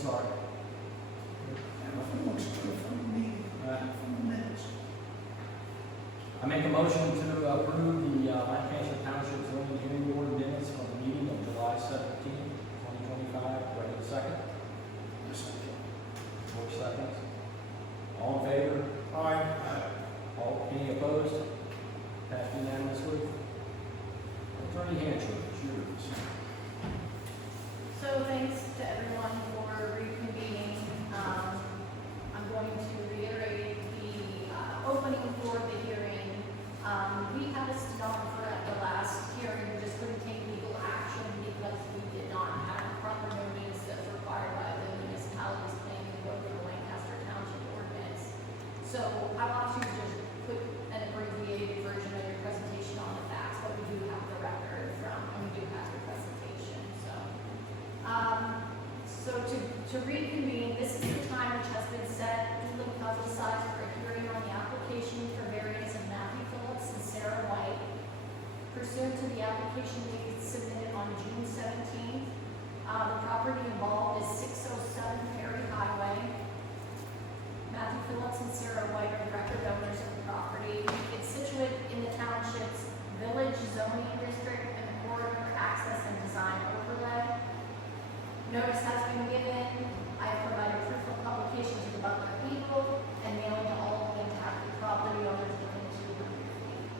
start. I make a motion to approve the Lancaster Township zoning hearing board minutes of the meeting of July 17th, 2025. Do I get a second? George seconds. All in favor? Aye. Any opposed? Passed unanimously. Attorney Hancher, it's yours. So thanks to everyone for reconvening. I'm going to reiterate the opening for the hearing. We had a stenographer at the last hearing who just couldn't take legal action because we did not have proper notice that's required by the municipality's planning and code of the Lancaster Township ordinance. So I want you to just put an abbreviated version of your presentation on the facts, but we do have the record from, and we do have your presentation, so. To reconvene, this is the time which has been set duly publicized for a hearing on the application for variance of Matthew Phillips and Sarah White. Pursuant to the application date submitted on June 17th, the property involved is 607 Perry Highway. Matthew Phillips and Sarah White are the record owners of the property. It's situated in the township's village zoning district and the corridor access and design overlay. Notice has been given. I have provided proof of publication to the Butler Eagle and mailing to all the impacted property owners within 200 feet.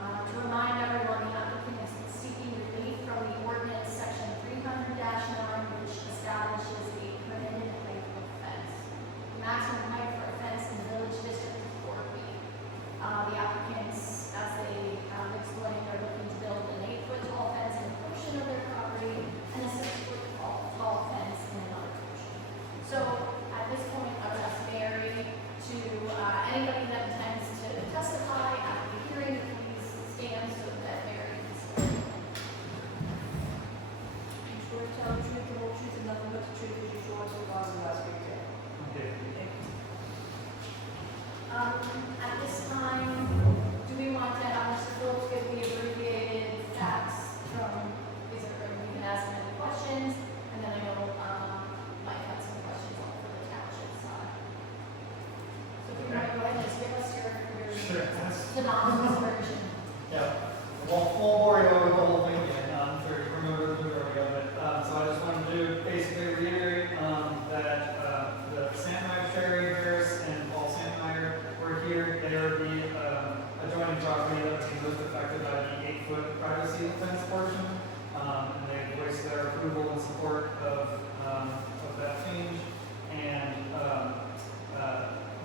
To remind everyone, the applicant is seeking relief from the ordinance section 300-9, which establishes a permitted height of fence. The maximum height for a fence in the village district is 4 feet. The applicants, as they have explained, are looking to build an 8-foot tall fence in a portion of their property and a 6-foot tall fence in another portion. So at this point, I would ask Mary to anybody that intends to testify at the hearing, please stand so that Mary can swear. You swear to tell the truth, the whole truth, and nothing but the truth as you sure so God will ask you to. Okay. At this time, do we want to have Mr. Phillips give the abbreviated facts from, is it, or we can ask him any questions, and then I know Mike had some questions on for the township side. So if you want to go ahead and just give us your Sure. synopsis version. Yeah. Won't bore you with the whole thing again. I'm sure you remember the majority of it. So I just wanted to basically reiterate that the Sandmeyer, Perry Harris, and Paul Sandmeyer were here. They are the adjoining property that was most affected by the 8-foot privacy fence portion. And they voiced their approval and support of that change. And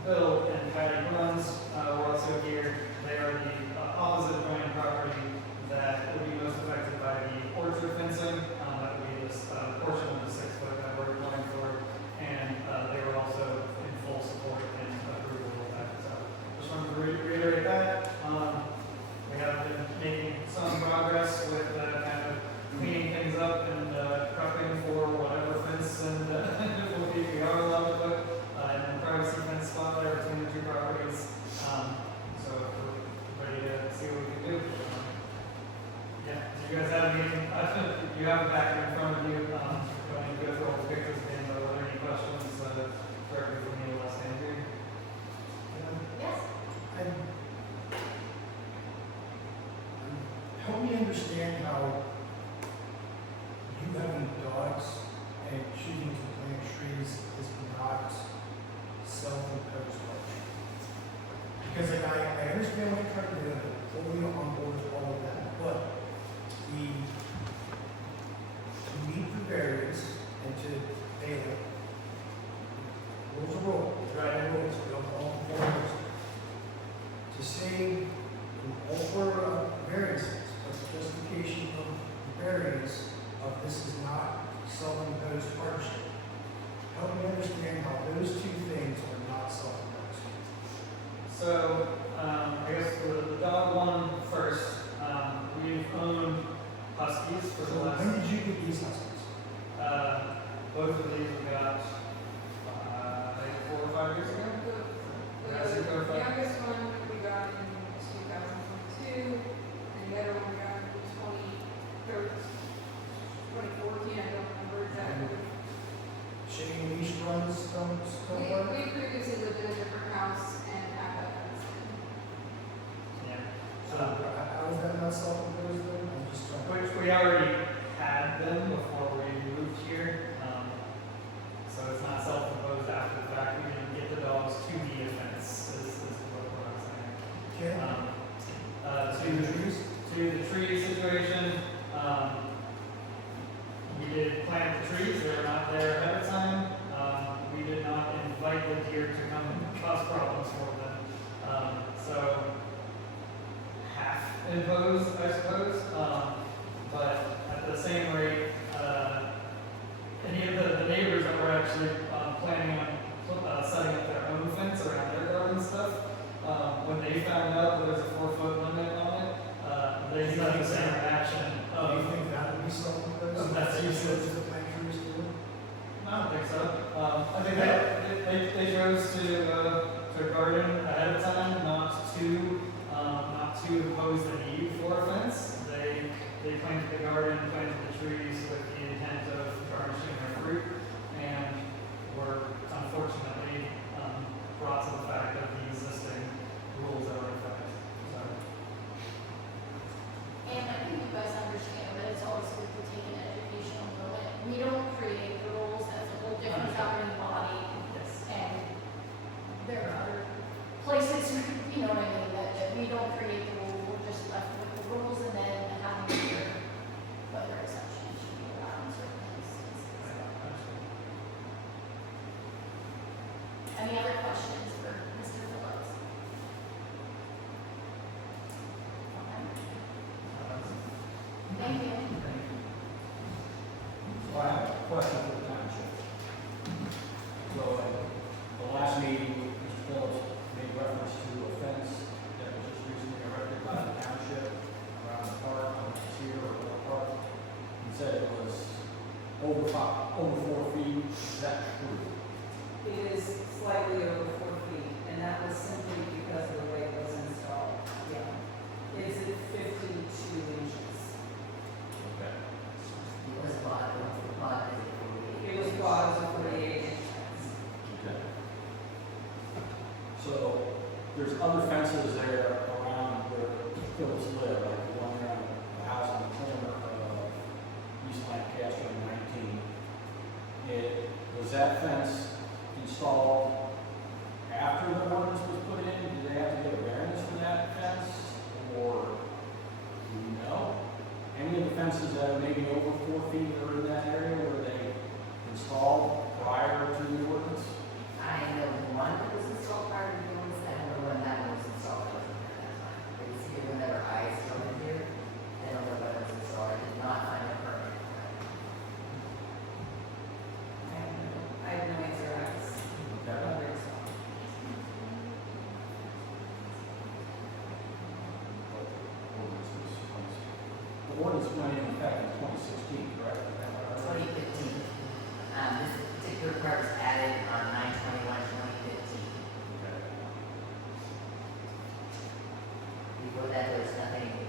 Bill and Patty Bruns were also here. They are the opposite adjoining property that would be most affected by the orchard fencing. That would be this portion of the 6-foot that we're going for. And they were also in full support and approval of that. So just wanted to reiterate that. We have been making some progress with kind of cleaning things up and prepping for whatever fence and we are allowed to put in the privacy fence spot there between the two properties. So we're ready to see what we can do. Yeah, so you guys have a meeting. You have it back here in front of you. Don't need to go through all the pictures again, but are there any questions for everybody from the last hand here? Yes? Help me understand how you having dogs and choosing to plant trees is not self-imposed hardship. Because like I understand what you're trying to do, and I'm totally on board with all of that, but to meet the variance and to fail it, rules are rules, right? Rules, we don't all rules. To say in all four variances, but the justification of the variance of this is not self-imposed hardship. Help me understand how those two things are not self-imposed. So, I guess the dog one first. We've owned Huskies for the last. When did you get these huskies? Both of these we got like 4 or 5 years ago. The youngest one we got in 2022, and the other one we got in 2014, I don't remember exactly. Shane we already had them before we moved here, so it's not self-imposed after the fact. We didn't get the dogs to the offense, is what I'm saying. Okay. To the tree situation, we did plant the trees, they were not there ahead of time. We did not invite the deer to come and cause problems for them. So, half imposed, I suppose, but at the same rate, any of the neighbors that were actually planning on setting up their own fence around their garden stuff, when they found out that there's a 4-foot limit on it, they had the same reaction Do of, you think that would be something Oh, that's useless. The plant trees do? I don't think so. I think that they chose to garden ahead of time, not to impose the need for a fence. They planted the garden, planted the trees with the intent of garnishing their fruit, and were unfortunately brought to the fact of the existing rules that were in effect. So, And I think you guys understand that it's always good to take an educational moment. We don't create the rules as a whole different governing body, yes. and there are other places, you know what I mean, that we don't create the rule, we're just left with the rules and then having to hear whether exceptions should be allowed in certain instances. Any other questions for Mr. Phillips? Okay. Thank you. So I have a question for the township. So at the last meeting, Mr. Phillips made reference to a fence that was just recently erected by the township around the park, on the tier or the park. He said it was over 4 feet. Is that true? It is slightly over 4 feet, and that was simply because of the way it was installed. Yeah. It's at 52 inches. Okay. It was bought as a 48 inch fence. Okay. So there's other fences there around where Phillips live, like the one around the house on the corner of East Lancaster and 19. Was that fence installed after the ordinance was put in? Did they have to get a variance for that fence? Or do you know? Any of the fences that are maybe over 4 feet that are in that area, were they installed prior to the ordinance? I know the one that was installed prior to the ordinance, and the one that was installed wasn't there at that time. It's here whenever I started here, I don't know when it was installed, I did not find a permit for it. I have no answer as Okay. whether it's on. The ordinance went in effect in 2016, correct? Is that right? 2015. This particular part was added on 9/21/2015. Okay. Before that, there was nothing